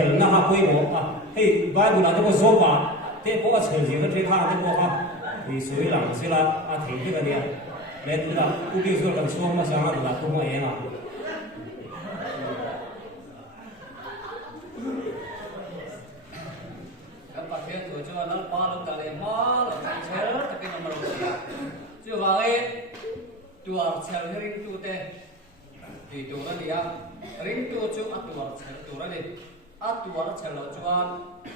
chel na ha koi mo hey Bible na ko zo pa te ko a chel ji ka tre kha te ko ha thì suy làm sila thì cái cái này nên là cũng biết rồi cần xuống mà sáng là không có em à các bạn thấy tuổi cho nó ba lúc cả liền ba là thành chế đó cái number một chưa vào ấy tuổi chơi cái ring tuổi tê thì tuổi đó đi à ring tuổi chú à tuổi đó đi à tuổi đó chơi là chú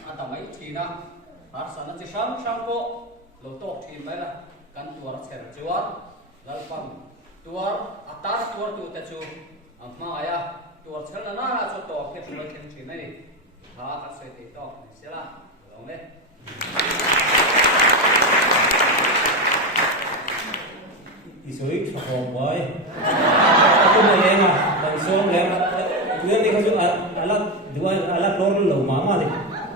à tầm mấy thì na à sao nó chỉ sáng cô lo tok thi mai la kan tuar cher chuan lalpam tuar atas tuar tu te chu amma aya tuar chel na chu to ke chu lo ken thi mai ni ha ka se ti to se la long le isoi chho boy aku mai enga dan song le tu ni ka chu ala lor lo ma ni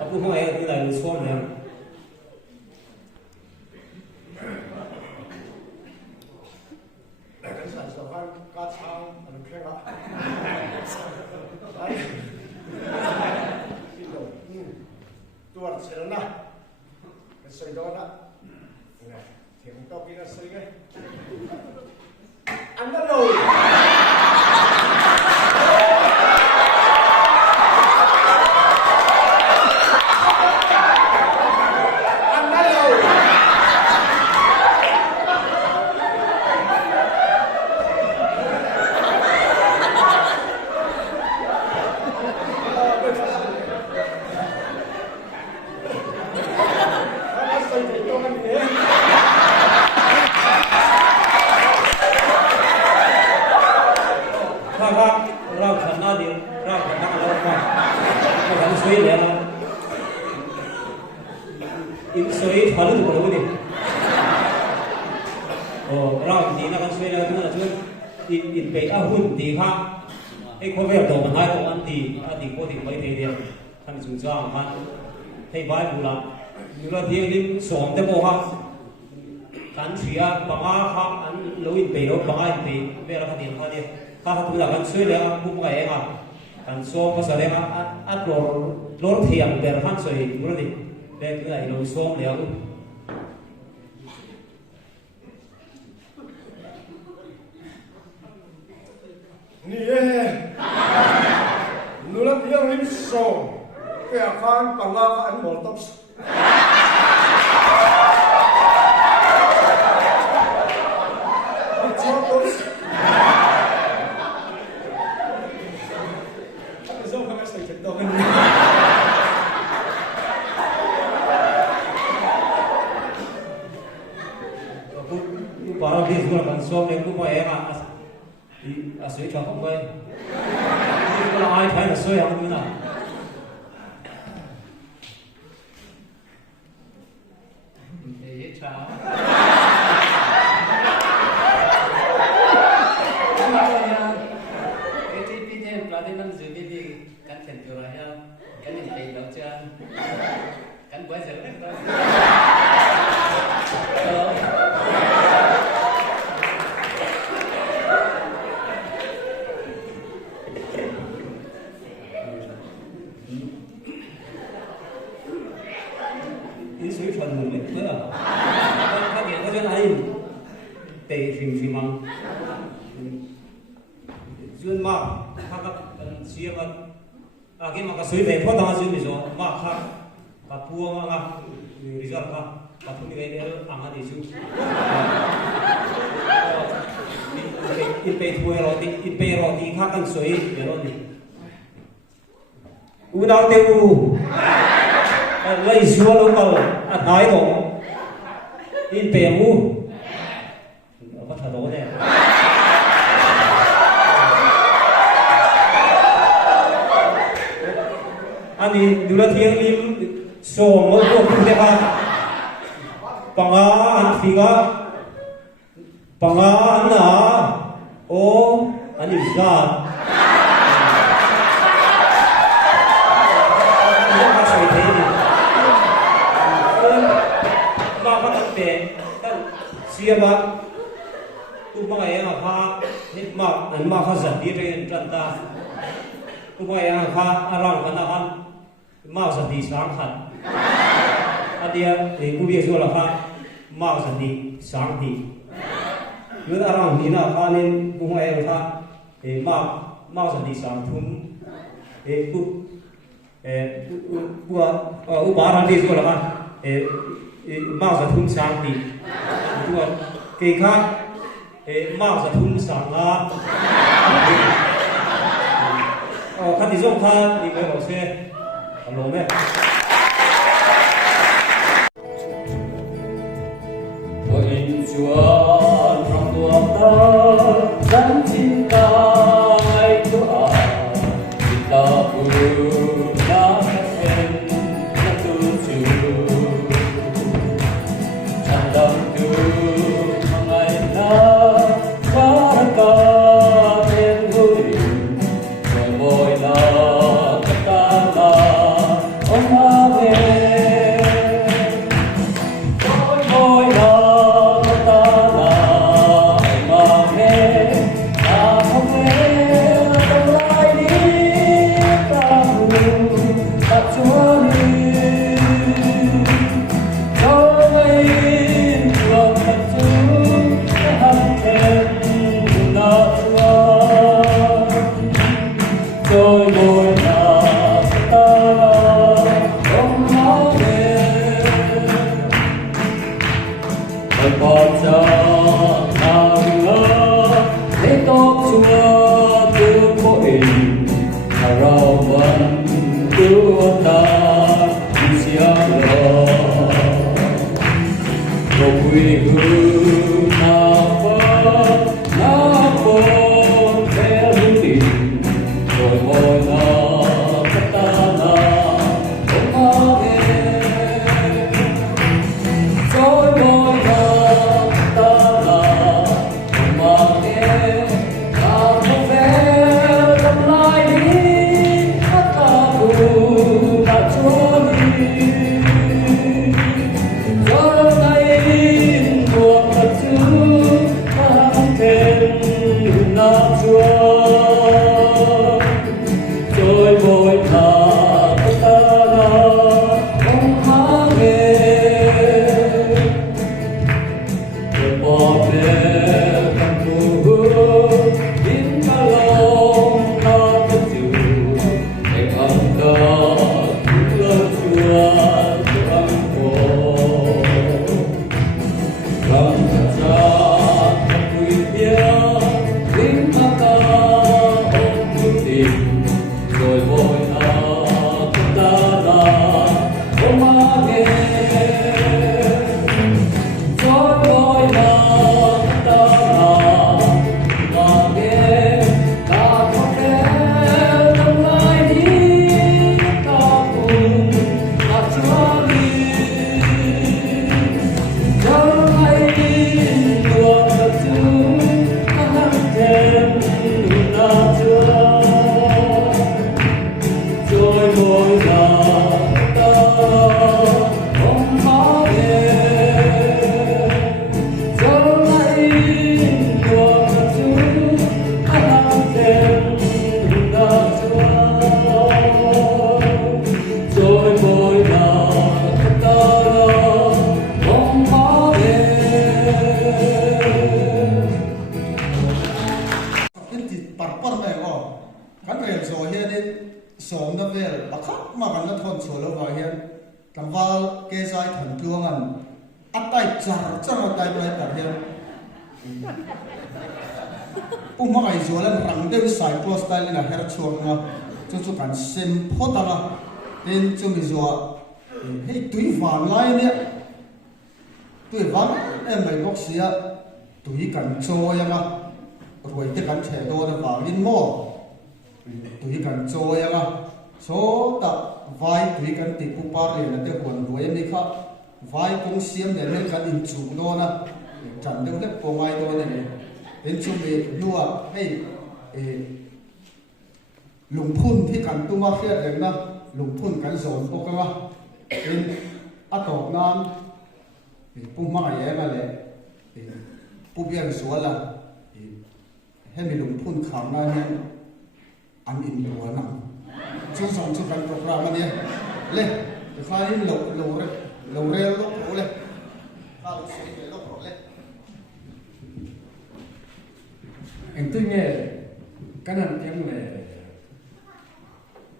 aku mai ku la lo song le cá cháo ăn khéo lắm, đấy, tuột xíu na, cái sợi đó đó, này, thì cũng to cái sợi cái, ăn nó rồi. Suy phá được rồi đi. Rồi thì nó còn suy là nó chứ. In bị hun thì khác. Cái có vẻ đồ mà hai đồ ăn thì có thì mấy thế đi. Thành chúng ta mà thấy vài vụ là như là thiên đi sống thế bộ ha. Cán chia bằng khác ăn lâu in bị đâu bằng in bị về là cái tiền khác đi. Khác tu là cán suy là cũng cái em à. Cán số có sao đấy mà ăn lor thiềm để phát suy rồi đi. Đây cái này lối xuống léo nè nó là tiếng lim sầu cái khăn bằng ngà ăn bò tóc ăn chó tóc ăn dâu không phải chân tóc para bis guna kan som le ku mo e ma a sui cha không vậy ku la ai thai la soi ang na để chào cái tí tí thêm là đi năm dưới đi cắn thèm tiêu rồi ha cắn nhìn thấy đâu chưa cắn quá giờ đấy đi suy phần mình đấy nữa các bạn có chuyện này tệ phim mang duyên mà các xia mà cái mà cái suy về phốt đang suy bây giờ mà khác cái pua mà result khác cái pua này để ăn ăn đi chứ in pe thua rồi thì khác kan suy để rồi đi u nào tiêu lấy xua lâu cầu nói của in bè mu có thật đó này anh đi đưa thiên im sổ mới có không thể ba bằng anh phi ga bằng anh à ô anh đi ra siapa tu mengai yang apa hikmah dan maka jadi dengan cerita tu mengai yang apa orang kanakan mau sa ti sang khat adia ku bi so la kha mau sa ti sang ti yu da rang ni na kha nin bu ai kha mau sa ti sang thum u ba ran ti so la kha mau sa thum sang ti tu ke kha mau sa thum sang la khát thì giống khát thì mới bảo xe lố mẹ ôi chúa trong tuồng ta dẫn xin ta ai chúa ta phụ đã khen đã tu chủ chẳng đâm tu mà ngày ta có ta bên vui rồi môi là tất cả là ông ta về xem phốt là tên cho mình dọa hay túi vàng lại nè túi vàng em mày bóc xía túi cần cho em à rồi cái cần trẻ đô là vàng lên mò túi cần cho em à số tập vai túi cần tịch phụ par liền là cái quần đuôi em đi khác vai cũng xiêm để lên cần in chủ đô nè chẳng được cái bộ mai đô này tên cho mình đua hay lùng phunที่กันตุ้มาเสียเองนะลงทุนกันโซนพวกกันว่าเป็นอัตโนนานปุ่มมาเองอะไรปุ่มเบียนสวนละให้มีลงทุนข่าวนั้นอันอินดัวนะช่วงสองช่วงกันโปรแกรมนี้ le khai lâu rêu lúc rồi le ta lúc xí về lúc rồi le anh tôi nghe cái này tiếng này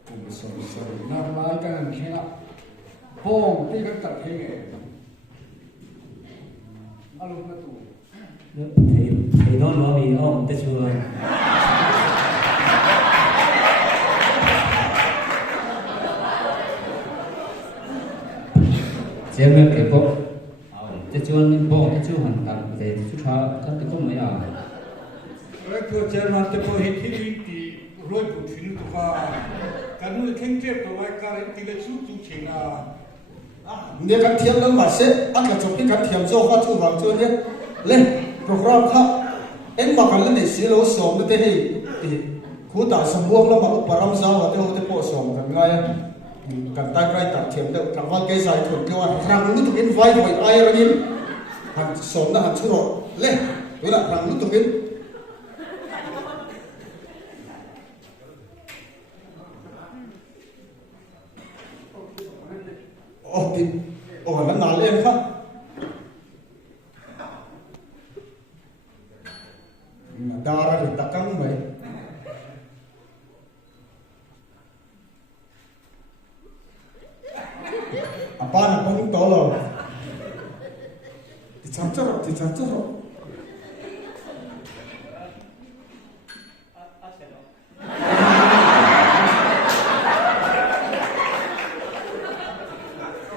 cũng sorry nó nói cái này khi nào bông thì cái tập thế này alo nó tụ thầy nó nói vì ông ta chưa xem được cái bộ cái chuan bộ cái chu hoàn cảnh để chu phá các cái công mấy à cáiตัวเจ้ามันจะพอเห็นที่ดีรวยบุญฟินตัวว่าการเมืองแข่งเจ็บตัวไว้การเมืองสู้จุดเชิงอ่ะเนี่ยกันเทียมแล้วมาเสร็จอันกระจกที่กันเทียมโซ่ข้าชูหวังตัวเนี่ยเล่นโปรแกรมข้าเอ็นมากันเล่นในสีโลสองไม่ได้ให้คู่ตาสมบูรณ์แล้วมาอุปรามสาวเดี๋ยวจะโปรสองกันไงกันใต้ใกล้ตัดเทียมเดี๋ยวกลางวันเกษายถุนเดียวครั้งนู้นตุกินไฟไฟไอระยินหันสองนะหันชุดเล่นเวลาครั้งนู้นตุกินโอ้ติโอ้แล้วนานเล่นครับดาราที่ตะกังไหมapa nak pun tolong dicancur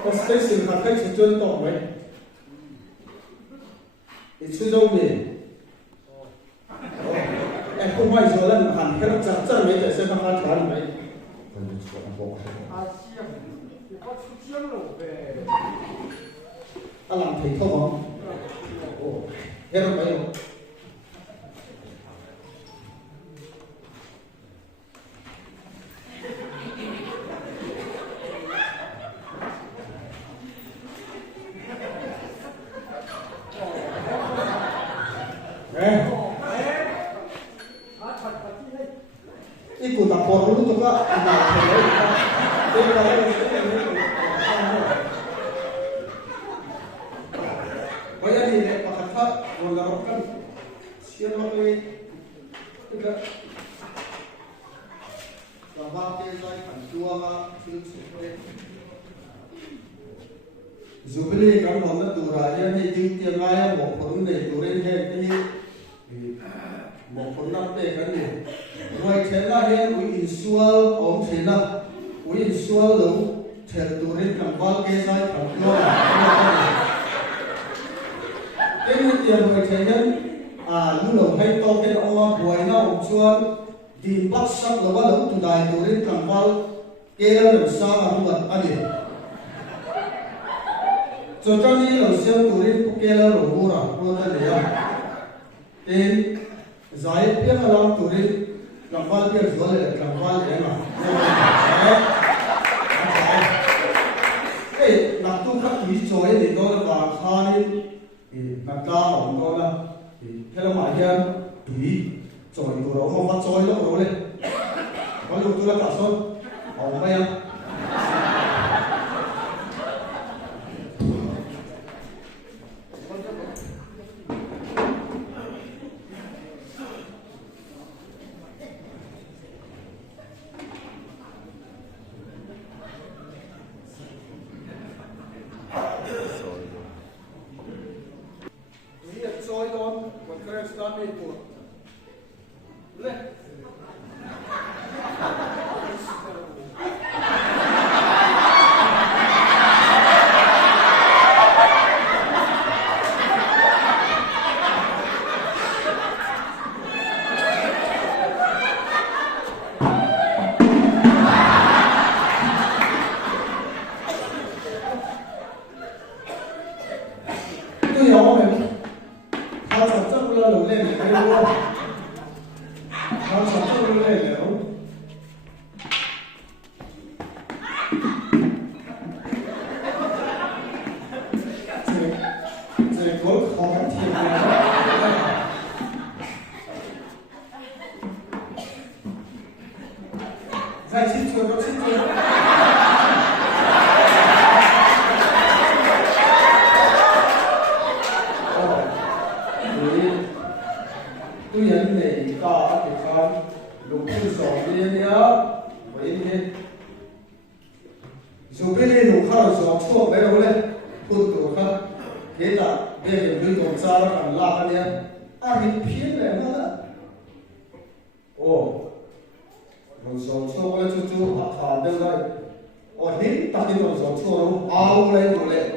có station hạt cách chỉ chuyên tổng vậy thì chưa đâu về em không phải rồi lần hẳn cái nó chặt mấy cái xe tăng ăn chán vậy anh làm thầy không không em không phải không ikut lapor dulu tuh kak, banyak nih deh pakai kak, menggarapkan siapa lagi, tidak, sama kayak dua kak, sulit. Zubli kan mana turanya nih jungkir raya mau pun deh turin deh một phần năm tệ cái gì rồi thế là hiện 우리 인수할 엄세나 우리 인수할로 제도를 강화하게 살 강조 cái tiền rồi thế nhân lưu lượng hay to cái ông buổi nào ông chuan thì bắt sắp là bắt đầu từ đại tổ đến càng vào cái là làm sao mà không bật anh đi cho cho đi làm sao tổ đến cái là rồi mua ra mua ra để tên giải biết là làm tụi đi làmval biết rồi làm val để mà cái làm tu các quý trôi thì tôi là vào khai thì làm ca của tôi là thì thế là mãi kia tùy trôi tụi đó không bắt trôi lúc rồi có lúc tôi là cả xuân ông mấy em lục quân sòng đi nhá vậy đi dù bên đây lục khao sòng chua bé đâu đấy quân tổ khác thế là bây giờ đối tượng ra nó còn la cái này mình phiền này mà đó ồ lục sòng chua cái chú chú thả bên đây hết tất cả lục sòng chua nó áo lên rồi đấy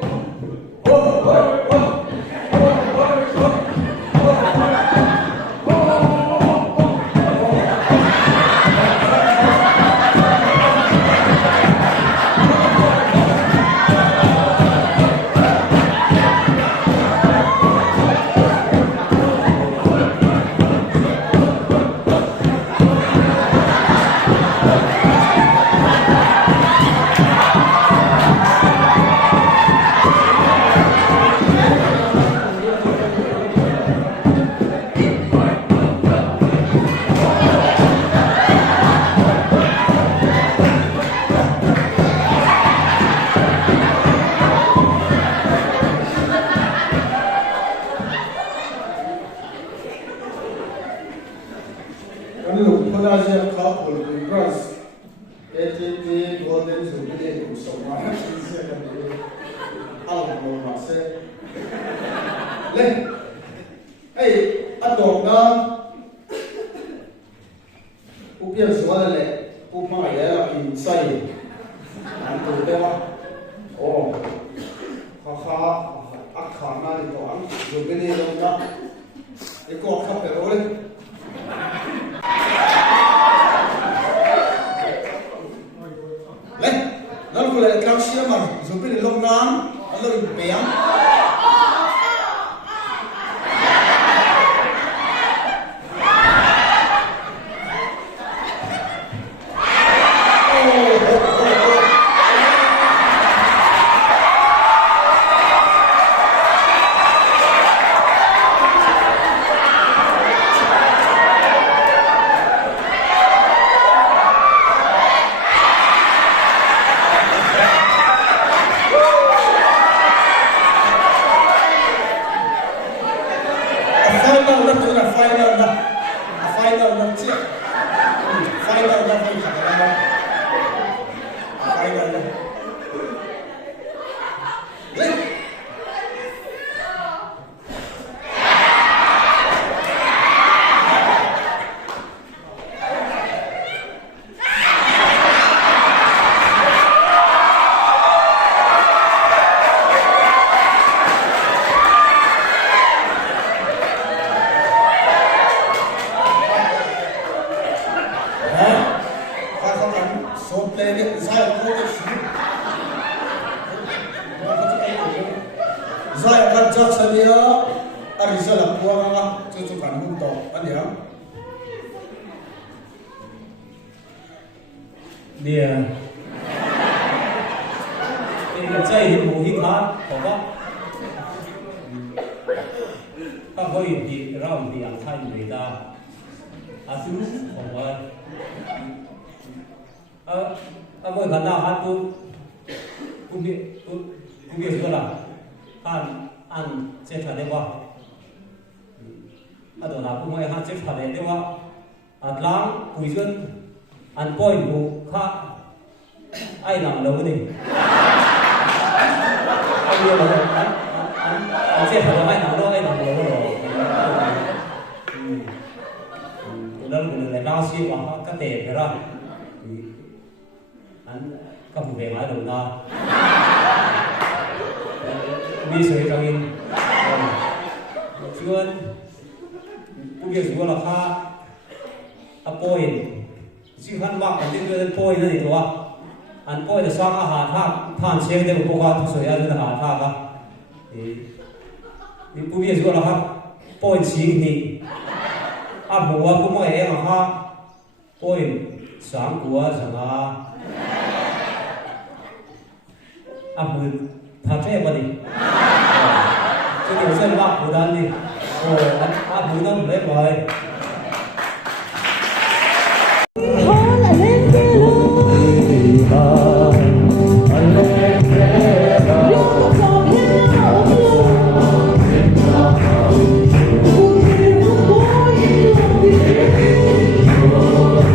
Oh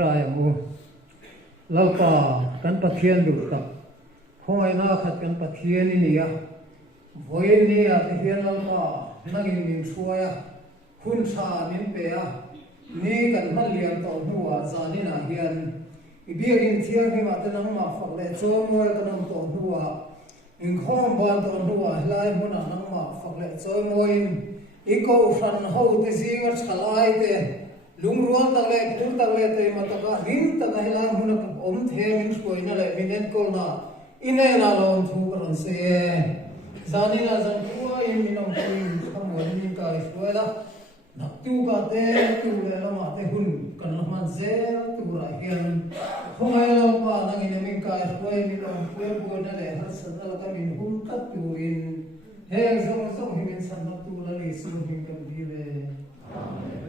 trai mu lalpa kan pathian du tak khoi na khat kan pathian ni ya voi ni ya hian lalpa nangin min suaya hun sa min pe ya ni kan mal liam to huwa zanina hian ibiagin thiang hi ma tanang ma fak le chomoi kanam to huwa in khom ban to huwa lai huna nang ma fak le chomoi iko ufan ho te singa chalai te lungruan tak le tur tak le te mataka rin tak hila huna om the min skoina le minet ko na ine na lon thu ran se zanina zan kuwa in minom kuin khamoi min ka iswela tu ka te tu le lama te hun kan man zel tu ra hian khomai lo pa nang in min ka iswai min om kwe bo na le har sa ka min hun ka tu in he zo zo hi min san na tu la li su hin kan bi le amen